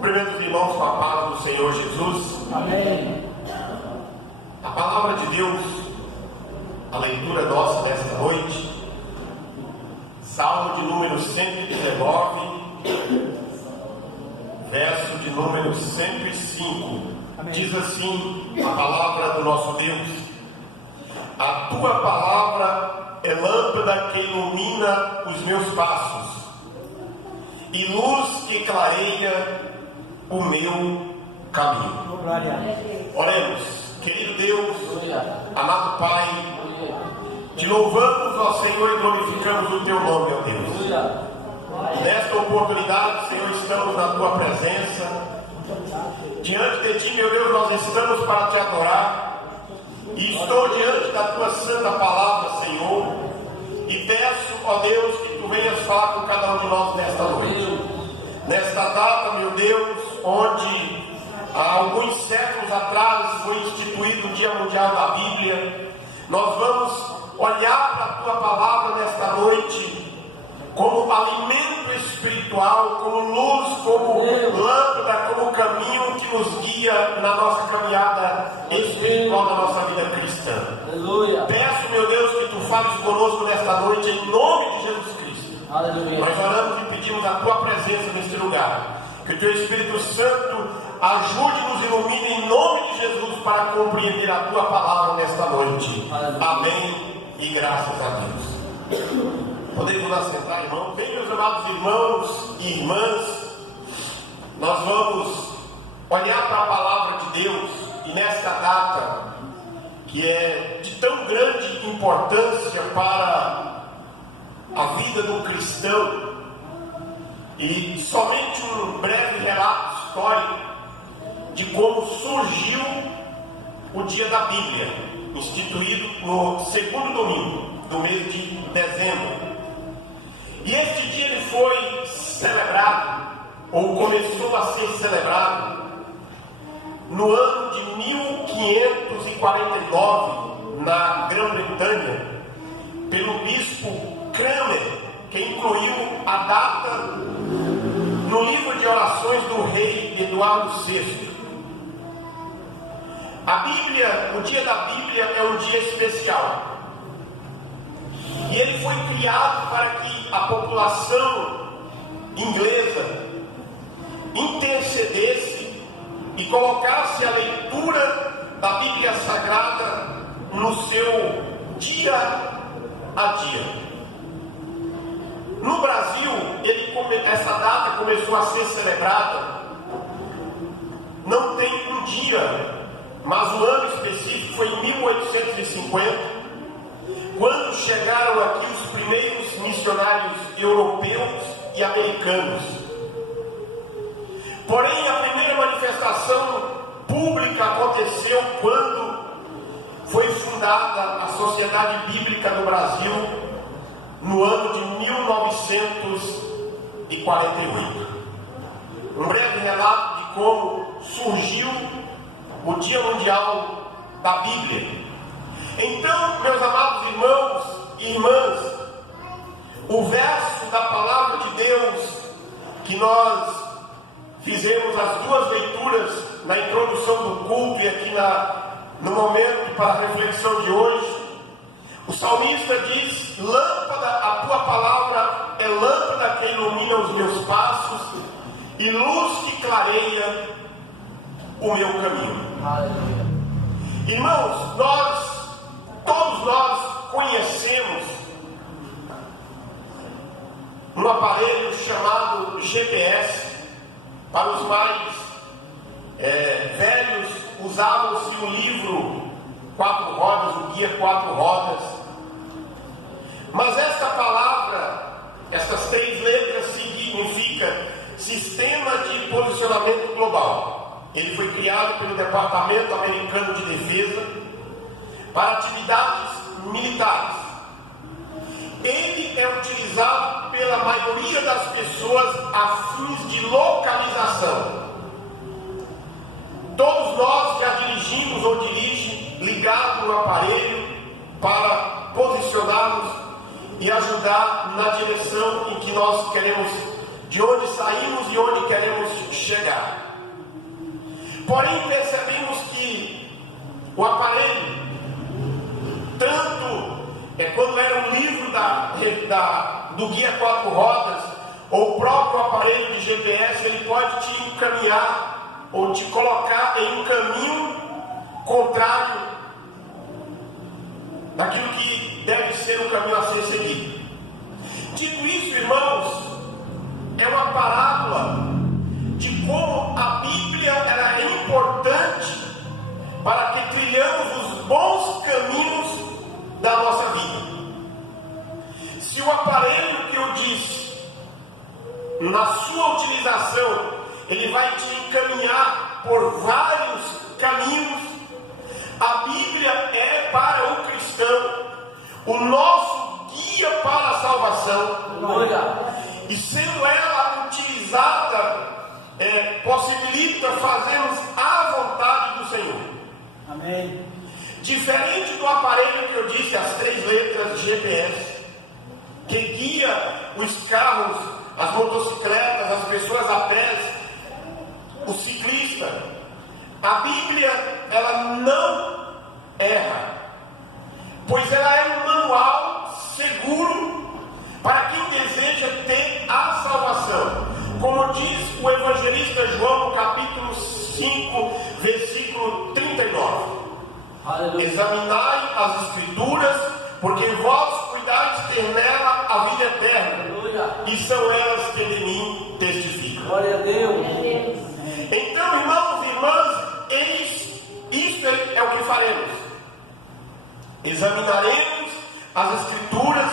Cumprimento os irmãos com a paz do Senhor Jesus. Amém. A palavra de Deus, a leitura nossa desta noite, Salmo de número 119, verso de número 105. Amém. Diz assim a palavra do nosso Deus: a tua palavra é lâmpada que ilumina os meus passos e luz que clareia o meu caminho. Glória a Deus. Oremos. Querido Deus, amado Pai, te louvamos, ó Senhor, e glorificamos o teu nome, ó Deus. Nesta oportunidade, Senhor, estamos na tua presença. Diante de ti, meu Deus, nós estamos para te adorar. E estou diante da tua santa palavra, Senhor, e peço, ó Deus, que tu venhas falar com cada um de nós nesta noite. Nesta data, meu Deus, onde há alguns séculos atrás foi instituído o Dia Mundial da Bíblia, nós vamos olhar para a tua palavra nesta noite como alimento espiritual, como luz, como lâmpada, como caminho que nos guia na nossa caminhada espiritual, na nossa vida cristã. Aleluia. Peço, meu Deus, que tu fales conosco nesta noite em nome de Jesus Cristo. Aleluia. Nós oramos e pedimos a tua presença neste lugar. Que o teu Espírito Santo ajude-nos e ilumine em nome de Jesus para compreender a tua palavra nesta noite. Aleluia. Amém e graças a Deus. Podemos assentar, irmão? Bem, meus amados irmãos e irmãs, nós vamos olhar para a palavra de Deus e nesta data que é de tão grande importância para a vida do cristão, e somente um breve relato histórico de como surgiu o Dia da Bíblia, instituído no segundo domingo do mês de dezembro. E este dia ele foi celebrado, ou começou a ser celebrado, no ano de 1549, na Grã-Bretanha, pelo bispo Cranmer, que incluiu a data no livro de orações do rei Eduardo VI. A Bíblia, o Dia da Bíblia é um dia especial. E ele foi criado para que a população inglesa intercedesse e colocasse a leitura da Bíblia Sagrada no seu dia a dia. No Brasil, essa data começou a ser celebrada, não tem um dia, mas o ano específico foi em 1850, quando chegaram aqui os primeiros missionários europeus e americanos. Porém, a primeira manifestação pública aconteceu quando foi fundada a Sociedade Bíblica do Brasil, no ano de 1948. Um breve relato de como surgiu o Dia Mundial da Bíblia. Então, meus amados irmãos e irmãs, o verso da palavra de Deus que nós fizemos as duas leituras na introdução do culto e aqui no momento para a reflexão de hoje, o salmista diz: lâmpada, a tua palavra é lâmpada que ilumina os meus passos e luz que clareia o meu caminho. Aleluia. Irmãos, todos nós conhecemos um aparelho chamado GPS. Para os mais velhos, usavam-se o livro 4 rodas, o guia 4 rodas. Mas esta palavra, essas 3 letras, significa Sistema de Posicionamento Global. Ele foi criado pelo Departamento Americano de Defesa para atividades militares. Ele é utilizado pela maioria das pessoas a fins de localização. Todos nós já dirigimos ou dirigem ligado no aparelho para posicionarmos e ajudar na direção em que nós queremos, de onde saímos e onde queremos chegar. Porém, percebemos que o aparelho, tanto quando era um livro do guia 4 rodas, ou o próprio aparelho de GPS, ele pode te encaminhar ou te colocar em um caminho contrário daquilo que deve ser o caminho a ser seguido. Dito isso, irmãos, é uma parábola de como a Bíblia era importante para que trilhamos os bons caminhos da nossa vida. Se o aparelho que eu disse, na sua utilização, ele vai te encaminhar por vários caminhos, a Bíblia é para o cristão o nosso guia para a salvação. E sendo ela utilizada, possibilita fazermos a vontade do Senhor. Amém. Diferente do aparelho que eu disse, as 3 letras GPS, que guia os carros, as motocicletas, as pessoas a pé, o ciclista, a Bíblia, ela não erra, pois ela é um manual seguro para quem deseja ter a salvação. Como diz o evangelista João, no capítulo 5, versículo 39. Aleluia. Examinai as Escrituras, porque vós cuidais ter nela a vida eterna. Aleluia. E são elas que de mim testificam. Glória a Deus. Então, irmãos e irmãs, isto é o que faremos. Examinaremos as Escrituras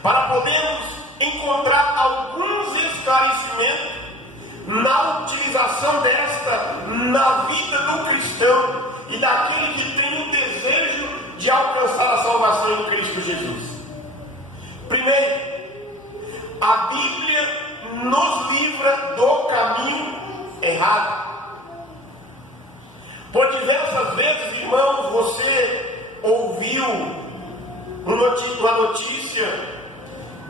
para podermos encontrar alguns esclarecimentos na utilização desta na vida do cristão e daquele que tem o desejo de alcançar a salvação em Cristo Jesus. Primeiro, a Bíblia nos livra do caminho errado. Por diversas vezes, irmãos, você ouviu uma notícia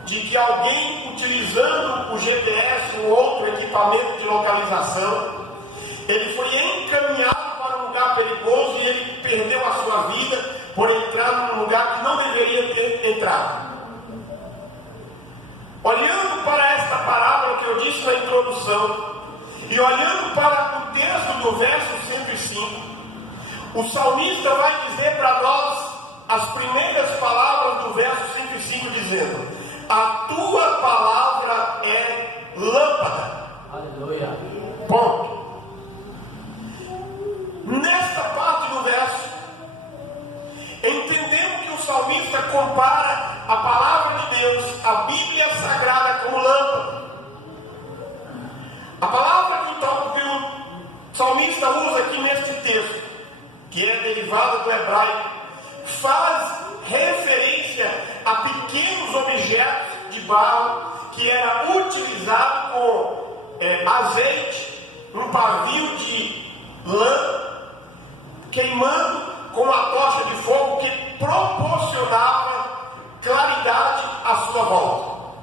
de que alguém utilizando o GPS ou outro equipamento de localização, ele foi encaminhado para um lugar perigoso e ele perdeu a sua vida por entrar num lugar que não deveria ter entrado. Olhando para esta parábola que eu disse na introdução, e olhando para o texto do verso 105, o salmista vai dizer para nós as primeiras palavras do verso 105, dizendo: a tua palavra é lâmpada. Aleluia. Ponto. Nesta parte do verso, entendemos que o salmista compara a palavra de Deus, a Bíblia Sagrada, como lâmpada. A palavra que o salmista usa aqui neste texto, que é derivada do hebraico, faz referência a pequenos objetos de barro que era utilizado com azeite, um pavio de lã, queimando com a tocha de fogo que proporcionava claridade à sua volta.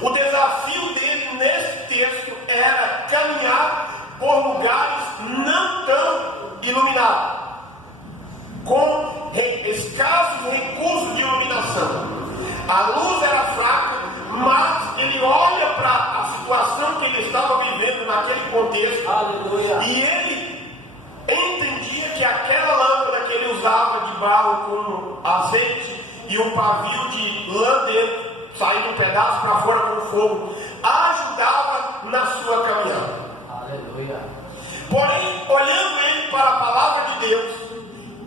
O desafio dele nesse texto era caminhar por lugares não tão iluminados, com escassos recursos de iluminação. A luz era fraca, mas ele olha para a situação que ele estava vivendo naquele contexto. Aleluia. E ele entendia que aquela lâmpada que ele usava de barro com azeite e um pavio de lã dentro, saindo um pedaço para fora com fogo, ajudava na sua caminhada. Aleluia. Porém, olhando ele para a palavra de Deus,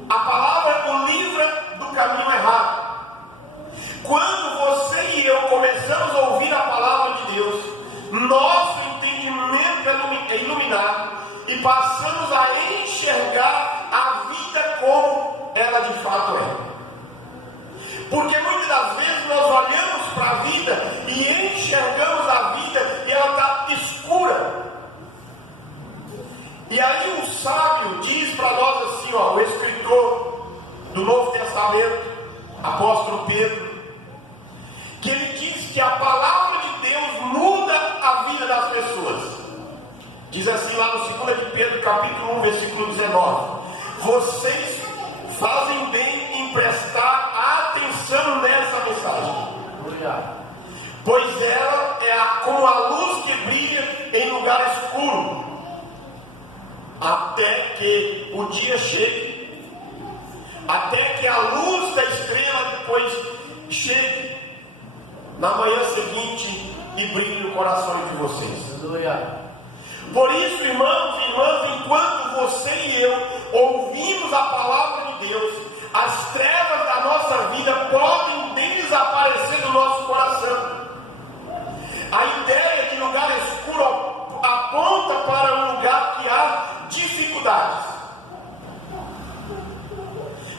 a palavra o livra do caminho errado. Quando você e eu começamos a ouvir a palavra de Deus, nosso entendimento é iluminado e passamos a enxergar a vida como ela de fato é. Porque muitas das vezes nós olhamos para a vida e enxergamos a vida e ela está escura. E aí o sábio diz para nós assim, o escritor do Novo Testamento, apóstolo Pedro, que ele diz que a palavra de Deus muda a vida das pessoas. Diz assim lá no 2 de Pedro, capítulo 1, versículo 19: vocês fazem bem em prestar atenção nessa mensagem, pois ela é como a luz que brilha em lugar escuro, até que o dia chegue, até que a luz da estrela depois chegue na manhã seguinte e brilhe no coração de vocês. Por isso, irmãos e irmãs, enquanto você e eu ouvimos a palavra de Deus, as trevas da nossa vida podem desaparecer do nosso coração. A ideia de lugar escuro aponta para um lugar que há dificuldades.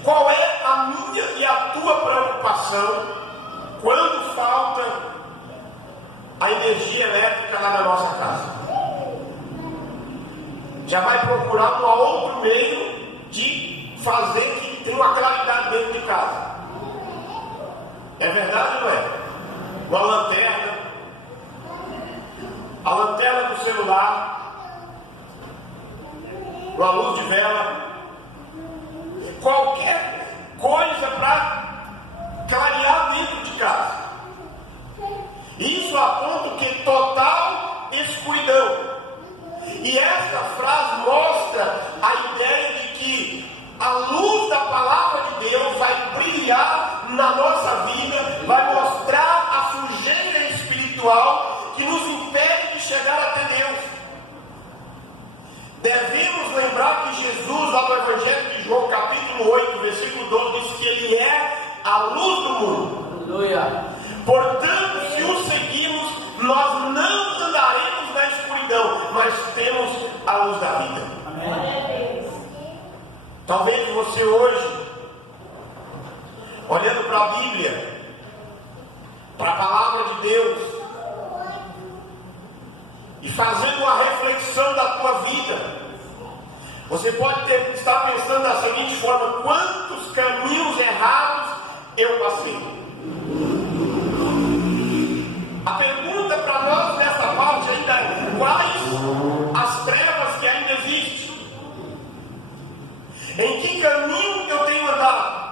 Qual é a minha e a tua preocupação quando falta a energia elétrica lá na nossa casa? Já vai procurar um outro meio de fazer que tenha uma claridade dentro de casa. É verdade ou não é? Uma lanterna, a lanterna do celular, uma luz de vela, qualquer coisa para clarear dentro de casa. Isso aponta que total escuridão. E essa frase mostra a ideia de que a luz da palavra de Deus vai brilhar na nossa vida, vai mostrar a sujeira espiritual que nos impede de chegar até Deus. Devemos lembrar que Jesus, lá no Evangelho de João, capítulo 8, versículo 12, diz que Ele é a luz do mundo. Aleluia. Portanto, se o seguimos, nós não andaremos na escuridão, mas temos a luz da vida. Amém. Talvez você hoje, olhando para a Bíblia, para a palavra de Deus, e fazendo uma reflexão da tua vida, você pode estar pensando da seguinte forma: quantos caminhos errados eu passei? A pergunta para nós nessa parte ainda é: quais as trevas que ainda existem? Em que caminho eu tenho andado?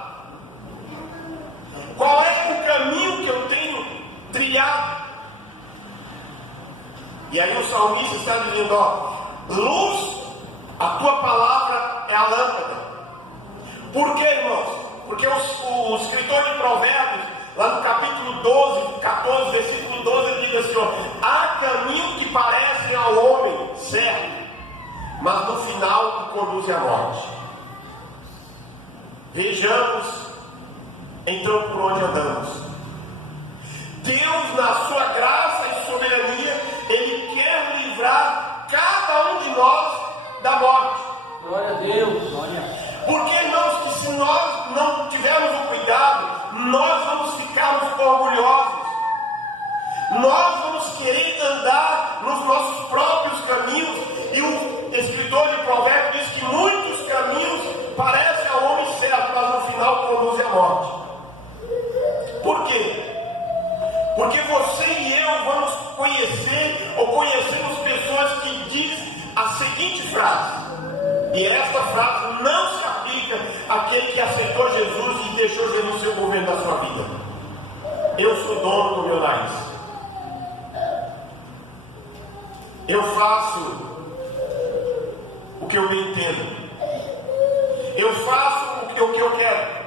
Qual é o caminho que eu tenho trilhado? E aí o salmista está dizendo: ó, luz, a tua palavra é a lâmpada. Por quê, irmãos? Porque o escritor de Provérbios, lá no capítulo 12, 14, versículo 12, ele diz assim: ó, há caminho que parecem ao homem certo, mas no final o conduzem à morte. Vejamos então por onde andamos. Deus, na sua graça e soberania, Ele quer livrar cada um de nós da morte. Glória a Deus. Porque, irmãos, que se nós não tivermos o cuidado, nós vamos ficarmos orgulhosos. Nós vamos querer andar nos nossos próprios caminhos. E o escritor de Provérbios diz que muitos caminhos parecem ao homem certo, mas no final conduzem à morte. Por quê? Porque você e eu vamos conhecer, ou conhecemos pessoas que dizem a seguinte frase, e esta frase não se aplica àquele que aceitou Jesus e deixou Jesus ser o governo da sua vida: eu sou dono do meu nariz, eu faço o que eu bem entendo, eu faço o que eu quero.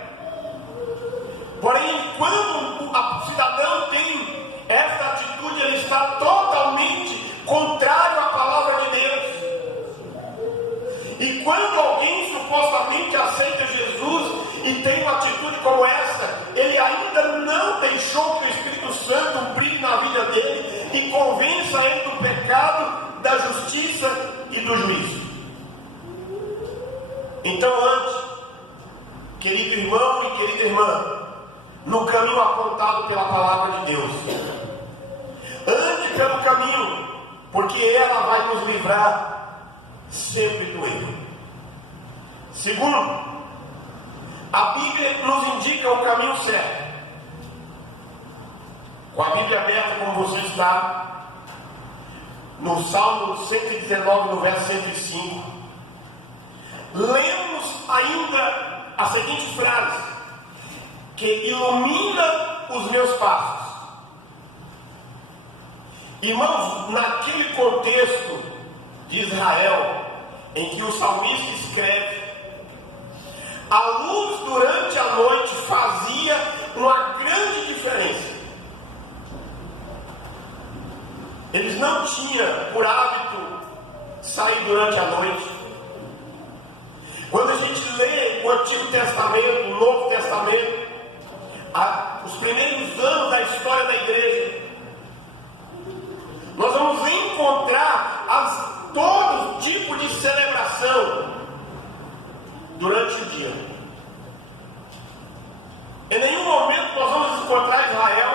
Porém, quando o cidadão tem essa atitude, ele está totalmente contrário à palavra de Deus. E quando alguém supostamente aceita Jesus e tem uma atitude como essa, ele ainda não deixou que o Espírito Santo brilhe na vida dele e convença ele do pecado, da justiça e do juízo. Então, antes, querido irmão e querida irmã, no caminho apontado pela palavra de Deus, ande pelo caminho, porque ela vai nos livrar sempre do erro. Segundo, a Bíblia nos indica o caminho certo. Com a Bíblia aberta como você está, no Salmo 119, no verso 105, lemos ainda a seguinte frase: que ilumina os meus passos. Irmãos, naquele contexto de Israel, em que o salmista escreve, a luz durante a noite fazia uma grande diferença. Eles não tinham por hábito sair durante a noite. Quando a gente lê o Antigo Testamento, o Novo Testamento, os primeiros anos da história da igreja, nós vamos encontrar todo tipo de celebração durante o dia. Em nenhum momento nós vamos encontrar Israel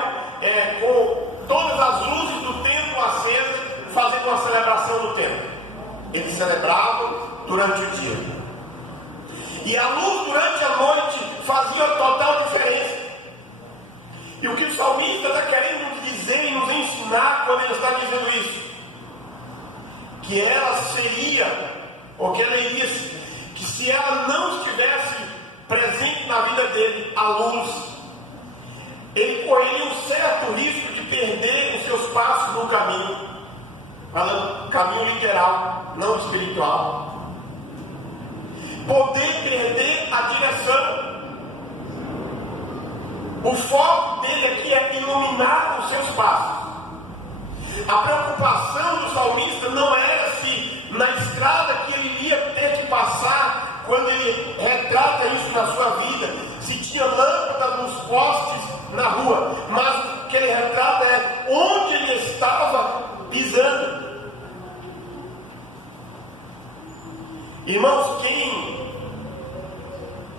com todas as luzes do templo acesas, fazendo uma celebração no templo. Eles celebravam durante o dia. E a luz durante a noite fazia total diferença. E o que o salmista está querendo nos dizer e nos ensinar quando ele está dizendo isso? Que ela seria, ou que ela iria, que se ela não estivesse presente na vida dele, a luz, ele correria um certo risco de perder os seus passos no caminho, falando caminho literal, não espiritual. Poder perder a direção. O foco dele aqui é iluminar os seus passos. A preocupação do salmista não era se na estrada que ele ia ter que passar, quando ele retrata isso na sua vida, se tinha lâmpadas nos postes na rua, mas o que ele retrata é onde ele estava pisando. Irmãos, quem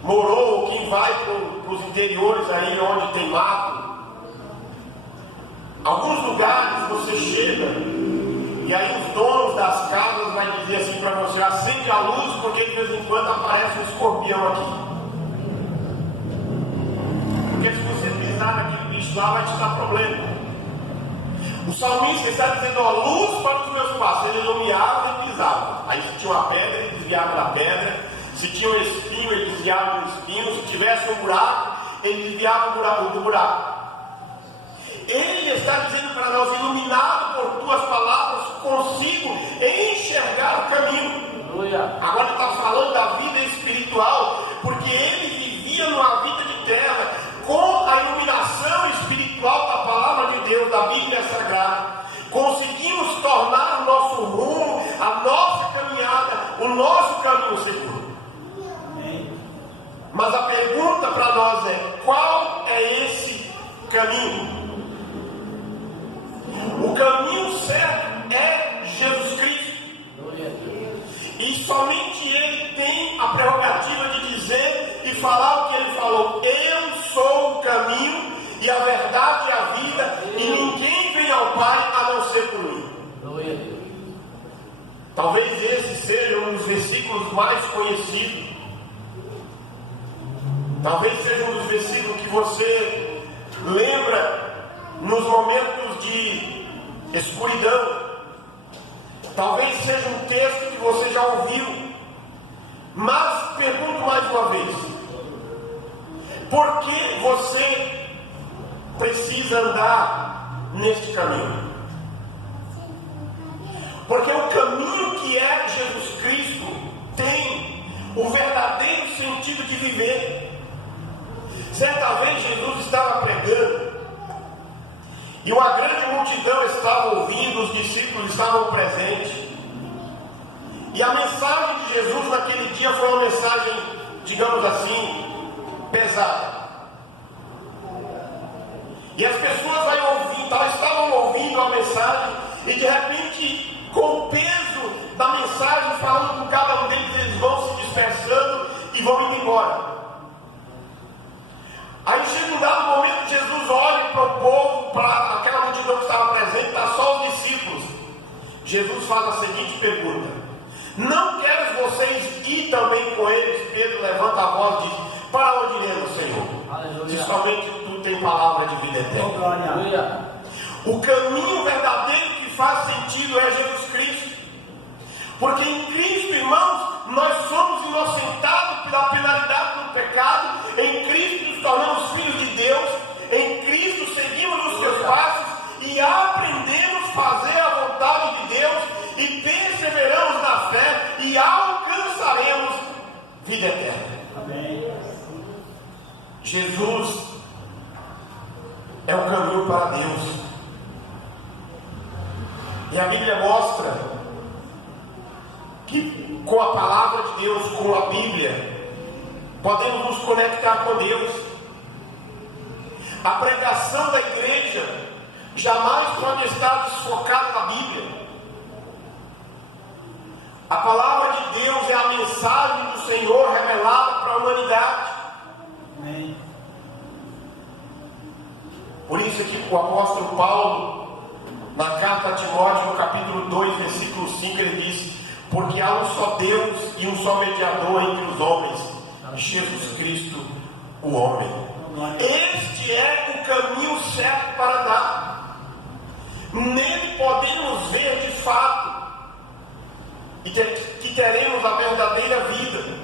morou, quem vai para os interiores aí onde tem mato, alguns lugares você chega e aí os donos das casas vão dizer assim para você: acende a luz porque de vez em quando aparece um escorpião aqui. Porque se você pisar naquele bicho lá vai te dar problema. O salmista está dizendo: ó, luz para os meus passos. Ele iluminava e pisava. Aí se tinha uma pedra, ele desviava da pedra. Se tinha um espinho, ele desviava do espinho. Se tivesse um buraco, ele desviava do buraco. Ele está dizendo para nós: iluminado por tuas palavras, consigo enxergar o caminho. Agora ele está falando da vida espiritual, porque ele vivia numa vida de terra, com a iluminação espiritual da palavra de Deus, da Bíblia Sagrada. Conseguimos tornar o nosso rumo, a nossa caminhada, o nosso caminho seguro. Mas a pergunta para nós é: qual é esse caminho? O caminho certo é Jesus Cristo. E somente Ele tem a prerrogativa de dizer e falar o que Ele falou: eu sou o caminho e a verdade e a vida, e ninguém vem ao Pai a não ser por mim. Talvez esse seja um dos versículos mais conhecidos. Talvez seja um dos versículos que você lembra nos momentos de escuridão. Talvez seja um texto que você já ouviu. Mas pergunto mais uma vez: por que você precisa andar neste caminho? Porque o caminho que é Jesus Cristo tem o verdadeiro sentido de viver. Certa vez Jesus estava pregando e uma grande multidão estava ouvindo, os discípulos estavam presentes. E a mensagem de Jesus naquele dia foi uma mensagem, digamos assim, pesada. E as pessoas estavam ouvindo a mensagem e de repente, com o peso da mensagem falando com cada um deles, eles vão se dispersando e vão indo embora. Aí chega um dado momento, Jesus olha para o povo, para aquela multidão que estava presente, está só os discípulos. Jesus faz a seguinte pergunta: não queres vocês ir também com eles? Pedro levanta a voz e diz: para onde iremos, Senhor? Aleluia. Se somente tu tem palavra de vida eterna. Aleluia. O caminho verdadeiro que faz sentido é Jesus Cristo. Porque em Cristo, irmãos, nós somos inocentados pela penalidade do pecado. Em Cristo nos tornamos filhos de Deus. Em Cristo seguimos os seus passos e aprendemos a fazer a vontade de Deus e perseveramos na fé e alcançaremos vida eterna. Amém. Jesus é o caminho para Deus. E a Bíblia mostra que com a palavra de Deus, com a Bíblia, podemos nos conectar com Deus. A pregação da igreja jamais pode estar desfocada na Bíblia. A palavra de Deus é a mensagem do Senhor revelada para a humanidade. Amém. Por isso que o apóstolo Paulo, na carta a Timóteo, no capítulo 2, versículo 5, ele diz: porque há um só Deus e um só mediador entre os homens, Jesus Cristo, o homem. Este é o caminho certo para andar. Nele podemos ver de fato que teremos a verdadeira vida.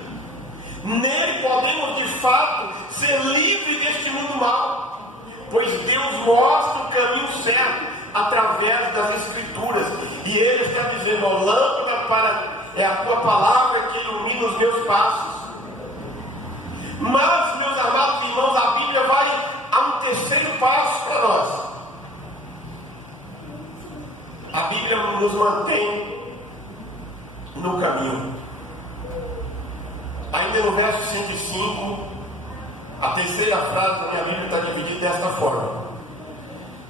Nele podemos de fato ser livres deste mundo mau, pois Deus mostra o caminho certo através das Escrituras. E Ele está dizendo: ó, lâmpada é a tua palavra que ilumina os meus passos. Mas, meus amados irmãos, a Bíblia vai a um terceiro passo para nós. A Bíblia nos mantém no caminho. Ainda no verso 105, a terceira frase da minha Bíblia está dividida desta forma: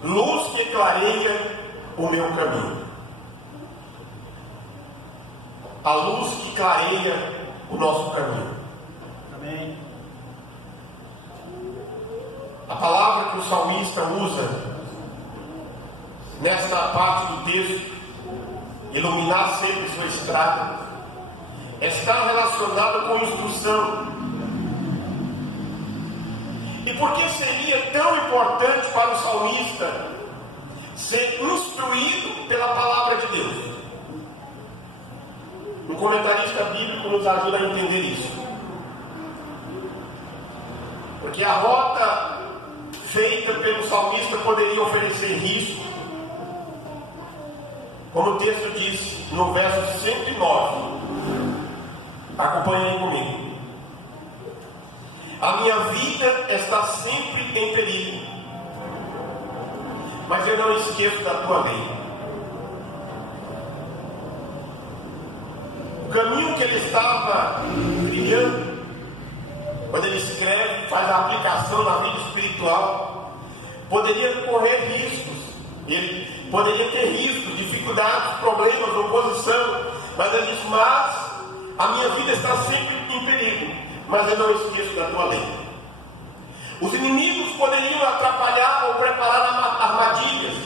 luz que clareia o meu caminho. A luz que clareia o nosso caminho. Amém. A palavra que o salmista usa nesta parte do texto, iluminar sempre sua estrada, está relacionada com instrução. E por que seria tão importante para o salmista ser instruído pela palavra de Deus? Um comentarista bíblico nos ajuda a entender isso. Porque a rota feita pelo salmista poderia oferecer risco. Como o texto diz no verso 109, acompanhem comigo: a minha vida está sempre em perigo, mas eu não esqueço da tua lei. O caminho que ele estava trilhando, quando ele escreve, faz a aplicação na vida espiritual, poderia correr riscos. Ele poderia ter riscos, dificuldades, problemas, oposição. Mas ele diz: mas a minha vida está sempre em perigo, mas eu não esqueço da tua lei. Os inimigos poderiam atrapalhar ou preparar armadilhas.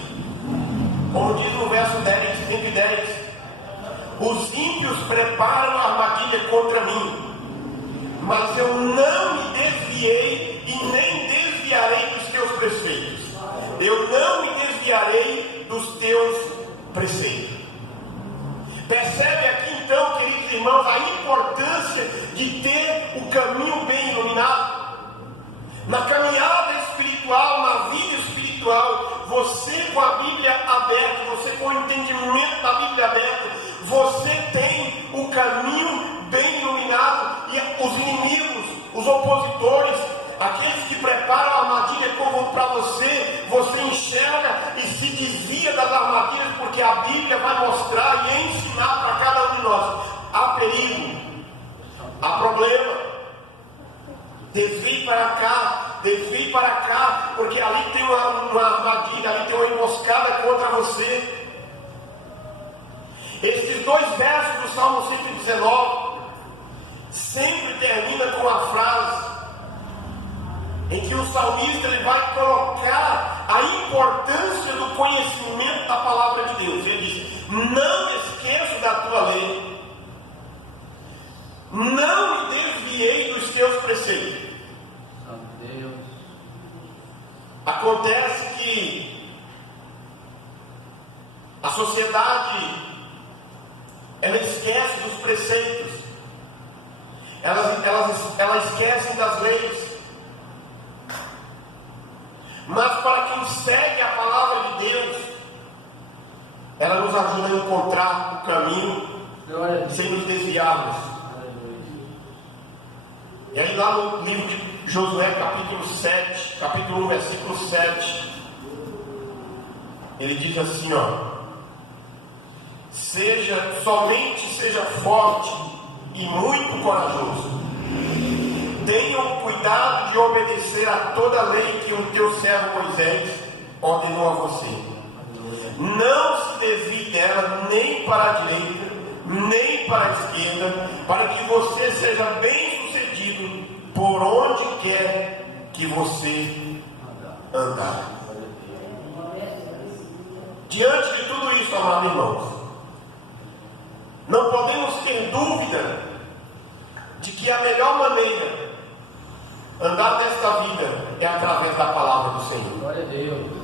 Como diz no verso 10, 110: os ímpios preparam a armadilha contra mim, mas eu não me desviei e nem desviarei dos teus preceitos. Eu não me desviarei dos teus preceitos. Percebe aqui então, queridos irmãos, a importância de ter o caminho bem iluminado. Na caminhada espiritual, na vida espiritual, você com a Bíblia aberta, você com o entendimento da Bíblia aberta, você tem o caminho bem iluminado. E os inimigos, os opositores, aqueles que preparam a armadilha como para você, você enxerga e se desvia das armadilhas, porque a Bíblia vai mostrar e ensinar para cada um de nós: há perigo, há problema, desvie para cá, porque ali tem uma armadilha, ali tem uma emboscada contra você. Esses dois versos do Salmo 119 sempre termina com uma frase em que o salmista ele vai colocar a importância do conhecimento da palavra de Deus. Ele diz: não me esqueço da tua lei, não me desviei dos teus preceitos. Deus. Acontece que a sociedade, ela esquece dos preceitos, ela esquece das leis. Mas para quem segue a palavra de Deus, ela nos ajuda a encontrar o caminho sem nos desviarmos. E aí lá no livro de Josué, capítulo 1, versículo 7, ele diz assim, somente seja forte e muito corajoso. Tenham cuidado de obedecer a toda a lei que o teu servo Moisés ordenou a você. Não se desvie dela nem para a direita, nem para a esquerda, para que você seja bem sucedido por onde quer que você andar. Diante de tudo isso, amados irmãos, não podemos ter dúvida de que a melhor maneira andar nesta vida é através da palavra do Senhor. Glória a Deus.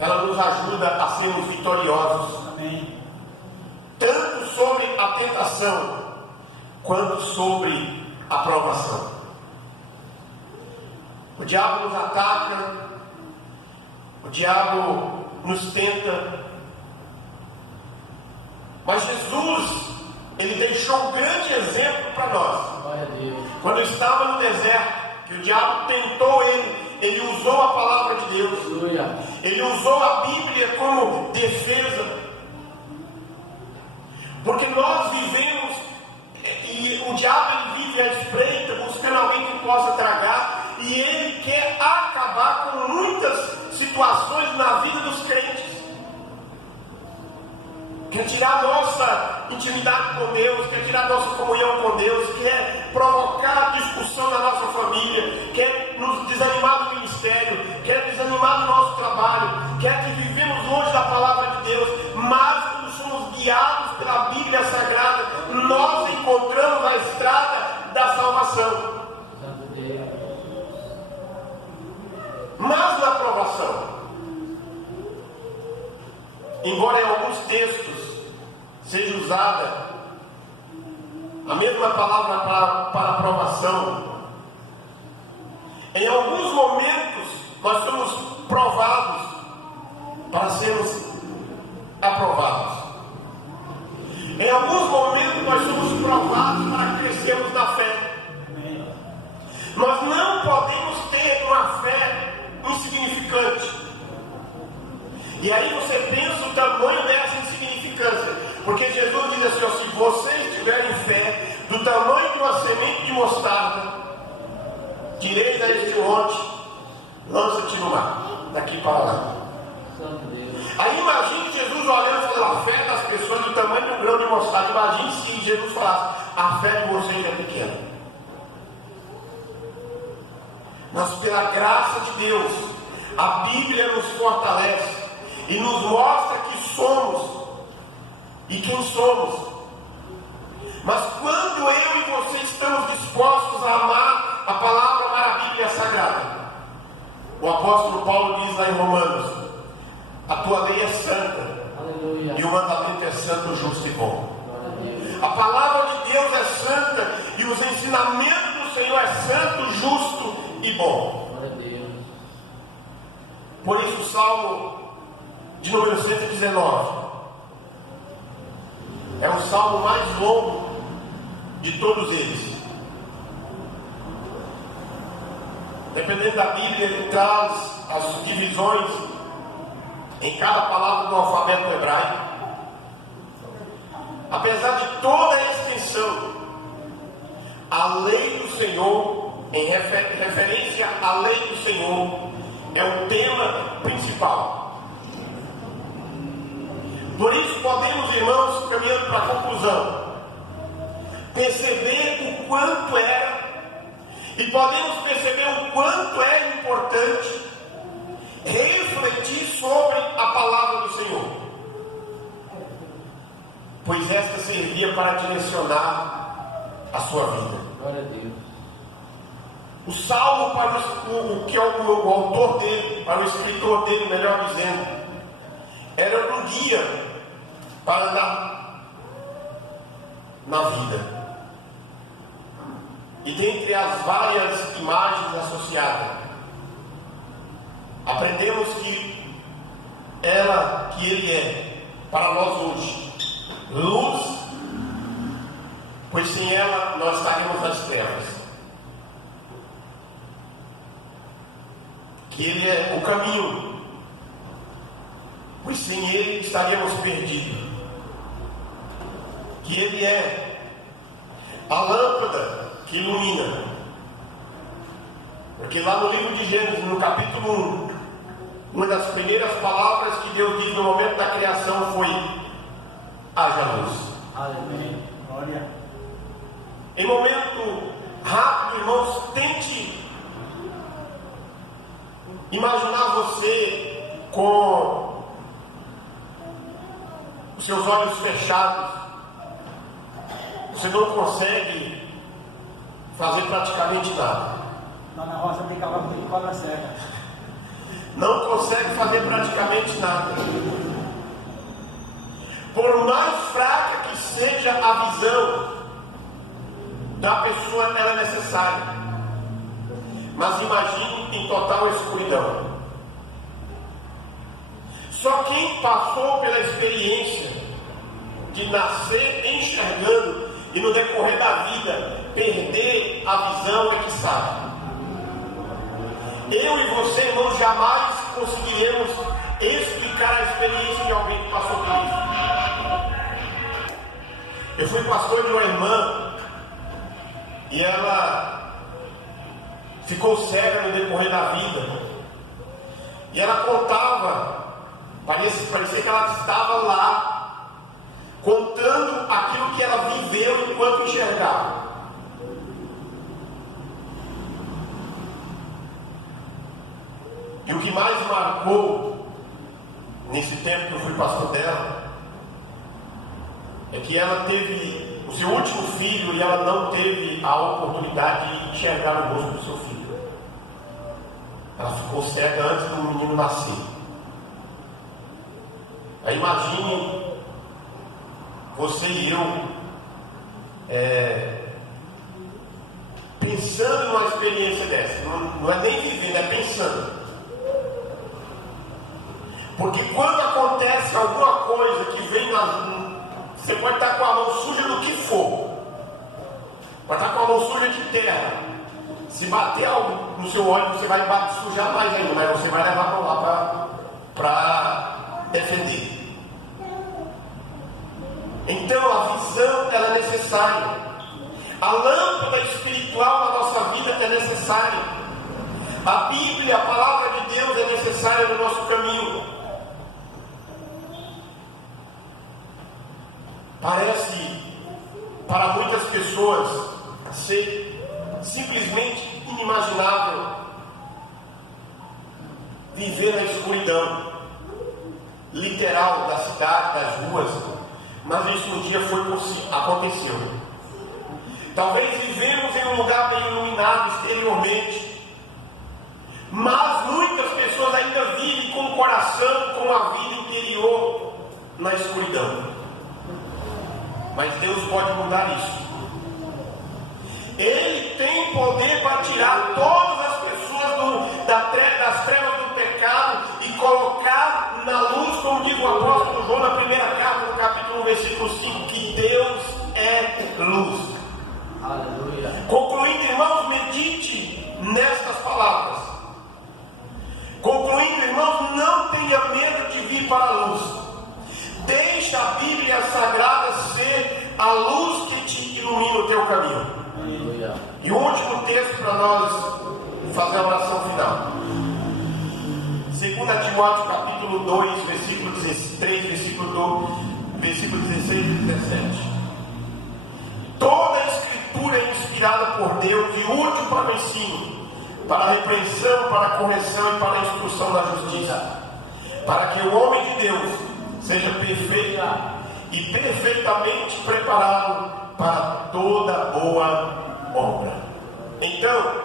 Ela nos ajuda a sermos vitoriosos. Amém. Tanto sobre a tentação, quanto sobre a provação. O diabo nos ataca, o diabo nos tenta, mas Jesus, ele deixou um grande exemplo para nós. Glória a Deus. Quando estava no deserto, que o diabo tentou ele usou a palavra de Deus. Aleluia. Ele usou a Bíblia como defesa. Porque nós vivemos, e o diabo ele vive à espreita, buscando alguém que possa tragar, e ele quer acabar com muitas situações na vida dos crentes. Quer tirar nossa intimidade com Deus, quer tirar nossa comunhão com Deus, quer provocar discussão na nossa família, quer nos desanimar do ministério, quer desanimar do nosso trabalho, quer que vivemos longe da palavra de Deus. Mas quando somos guiados pela Bíblia Sagrada, nós encontramos a estrada da salvação. Mas na provação, embora em alguns textos seja usada a mesma palavra para aprovação, em alguns momentos nós somos provados para sermos aprovados. Em alguns momentos nós somos provados para crescermos na fé. Nós não podemos ter uma fé insignificante. E aí você pensa o tamanho dessa insignificância. Porque Jesus diz assim, se vocês tiverem fé do tamanho de uma semente de mostarda, direis a este monte, lança-te no mar, daqui para lá. Aí imagine Jesus olhando e falando, a fé das pessoas do tamanho de um grão de mostarda. Imagine se Jesus falasse, a fé de vocês é pequena. Mas pela graça de Deus, a Bíblia nos fortalece e nos mostra que somos e quem somos. Mas quando eu e você estamos dispostos a amar a palavra, amar a Bíblia Sagrada, o apóstolo Paulo diz lá em Romanos, a tua lei é santa. Aleluia. E o mandamento é santo, justo e bom. A palavra de Deus é santa e os ensinamentos do Senhor é santo, justo e bom. Por isso o Salmo de número 119 é o salmo mais longo de todos eles. Dependendo da Bíblia, ele traz as divisões em cada palavra do alfabeto hebraico. Apesar de toda a extensão, a lei do Senhor, em referência à lei do Senhor, é o tema principal. Por isso podemos, irmãos, caminhando para a conclusão, perceber o quanto e podemos perceber o quanto é importante refletir sobre a palavra do Senhor, pois esta servia para direcionar a sua vida. Glória a Deus. O salmo, para o que é o autor dele, para o escritor dele, melhor dizendo, era um guia para andar na vida. E dentre as várias imagens associadas, aprendemos que ele é para nós hoje luz, pois sem ela nós estaremos nas trevas. Que ele é o caminho, pois sem ele estaríamos perdidos. Que ele é a lâmpada que ilumina. Porque lá no livro de Gênesis, no capítulo 1, uma das primeiras palavras que Deus diz no momento da criação foi: haja luz. Amém. Glória. Em momento rápido, irmãos, tente imaginar você com os seus olhos fechados. Você não consegue fazer praticamente nada. Lá na roça brincava muito com a cega. Não consegue fazer praticamente nada. Por mais fraca que seja a visão da pessoa, ela é necessária. Mas imagine em total escuridão. Só quem passou pela experiência de nascer enxergando e no decorrer da vida perder a visão é que sabe. Eu e você, irmãos, jamais conseguiremos explicar a experiência de alguém que passou por isso. Eu fui pastor de uma irmã e ela ficou cega no decorrer da vida. E ela contava, parecia que ela estava lá, contando aquilo que ela viveu enquanto enxergava. E o que mais marcou nesse tempo que eu fui pastor dela é que ela teve o seu último filho e ela não teve a oportunidade de enxergar o rosto do seu filho. Ela ficou cega antes do menino nascer. Aí imagine você e eu pensando numa experiência dessa. Não é nem vivendo, é pensando. Porque quando acontece alguma coisa que vem você pode estar com a mão suja do que for, pode estar com a mão suja de terra. Se bater algo no seu olho, você vai sujar mais ainda, mas você vai levar para lá para defender. Então a visão ela é necessária. A lâmpada espiritual na nossa vida é necessária. A Bíblia, a palavra de Deus é necessária no nosso caminho. Parece para muitas pessoas ser simplesmente inimaginável viver na escuridão literal da cidade, das ruas, mas isso um dia aconteceu. Talvez vivemos em um lugar bem iluminado exteriormente, mas muitas pessoas ainda vivem com o coração, com a vida interior na escuridão. Mas Deus pode mudar isso. Ele tem poder para tirar todas as pessoas das trevas do pecado e colocar na luz, como diz o apóstolo João na primeira carta, no capítulo 1, versículo 5, que Deus é luz. Aleluia. Concluindo, irmãos, medite nestas palavras. Concluindo, irmãos, não tenha medo de vir para a luz. Deixa a Bíblia Sagrada ser a luz que te ilumina o teu caminho. Aleluia. E o último texto para nós fazer a oração final. 2 Timóteo capítulo 2, versículo 13, versículo 16 e 17. Toda a escritura é inspirada por Deus e útil para o ensino, para a repreensão, para a correção e para a instrução da justiça, para que o homem de Deus seja perfeito e perfeitamente preparado para toda boa obra. Então,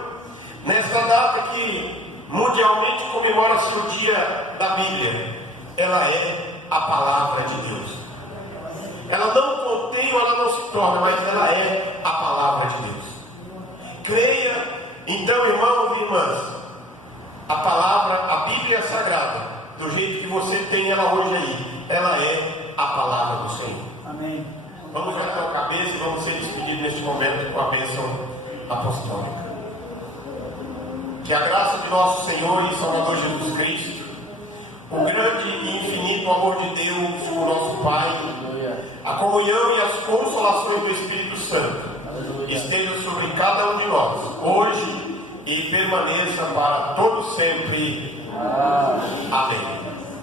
nesta data que mundialmente comemora-se o dia da Bíblia, ela é a palavra de Deus. Ela não contém ou ela não se torna, mas ela é a palavra de Deus. Creia, então, irmãos e irmãs, a palavra, a Bíblia Sagrada, do jeito que você tem ela hoje aí, ela é a palavra do Senhor. Amém. Vamos levantar a cabeça e vamos ser despedidos neste momento com a bênção apostólica. Que a graça de nosso Senhor e Salvador Jesus Cristo, o grande e infinito amor de Deus, o nosso Pai, a comunhão e as consolações do Espírito Santo estejam sobre cada um de nós, hoje e permaneça para todo sempre. Amém.